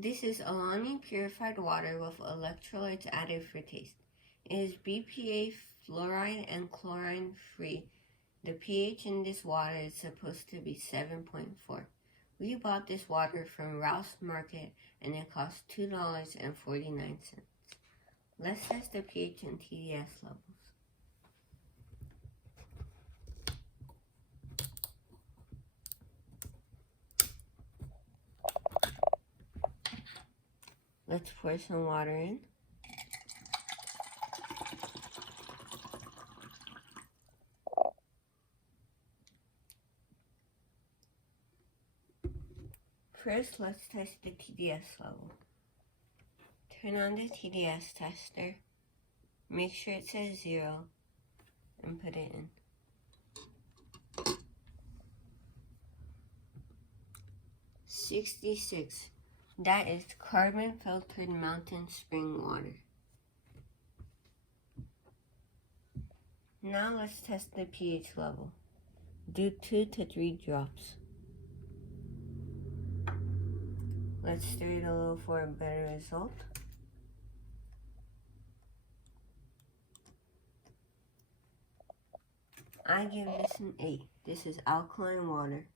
This is Alani Purified water with electrolytes added for taste. It is BPA, fluoride, and chlorine free. The pH in this water is supposed to be 7.4. We bought this water from Rouse Market and it cost $2.49. Let's test the pH and TDS levels. Let's pour some water in. First, let's test the TDS level. Turn on the TDS tester. Make sure it says 0 and put it in. "66. That is carbon-filtered mountain spring water. Now let's test the pH level. Do 2 to 3 drops. Let's stir it a little for a better result. I give this an 8. This is alkaline water.